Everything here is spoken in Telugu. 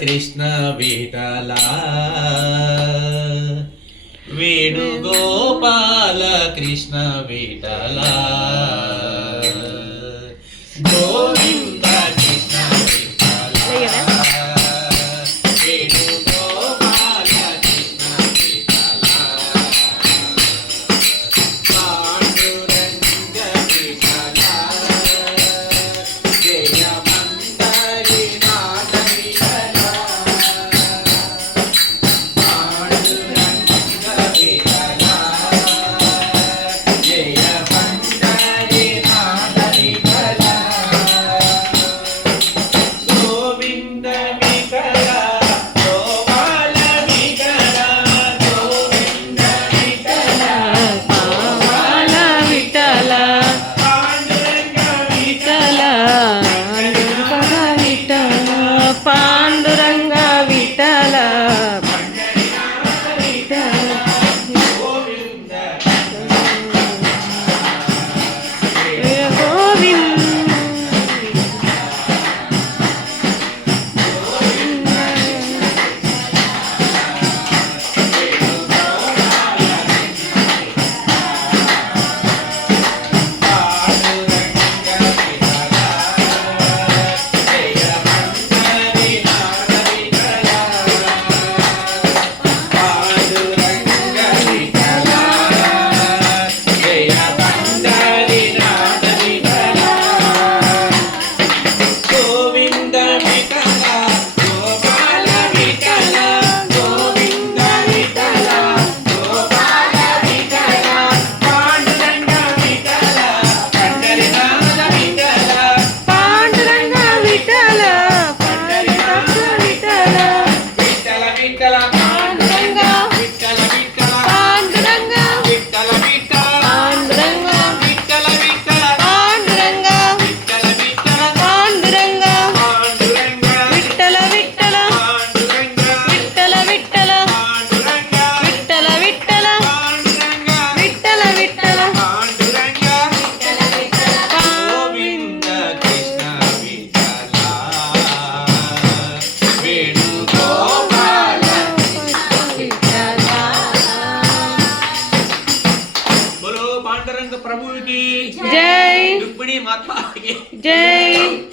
కృష్ణ విఠలా వేణుగోపాల కృష్ణ విఠలా గోవింద కృష్ణ విఠలా వేణుగోపాల కృష్ణ విఠలా పాండురంగ విఠలా జయ మందరి నాథ విఠలా పాండురంగ విఠలా జయ మందరి నాథ విఠలా గోవింద విఠలా గోపాల విఠలా గోవింద విఠలా పాల విఠల పాండురంగ విఠల పాండురంగ విఠల గోవింద పాండురంగ విఠల పాండురంగ పాండురంగ పాండురంగ పాండురంగ పాండురంగ విఠల విఠల విఠల విఠల విఠల విఠల విఠల విఠల గోవింద కృష్ణ విఠలా వేణుగోపాల बोलो पांडुरंग प्रभु की जय रुक्मिणी माता की जय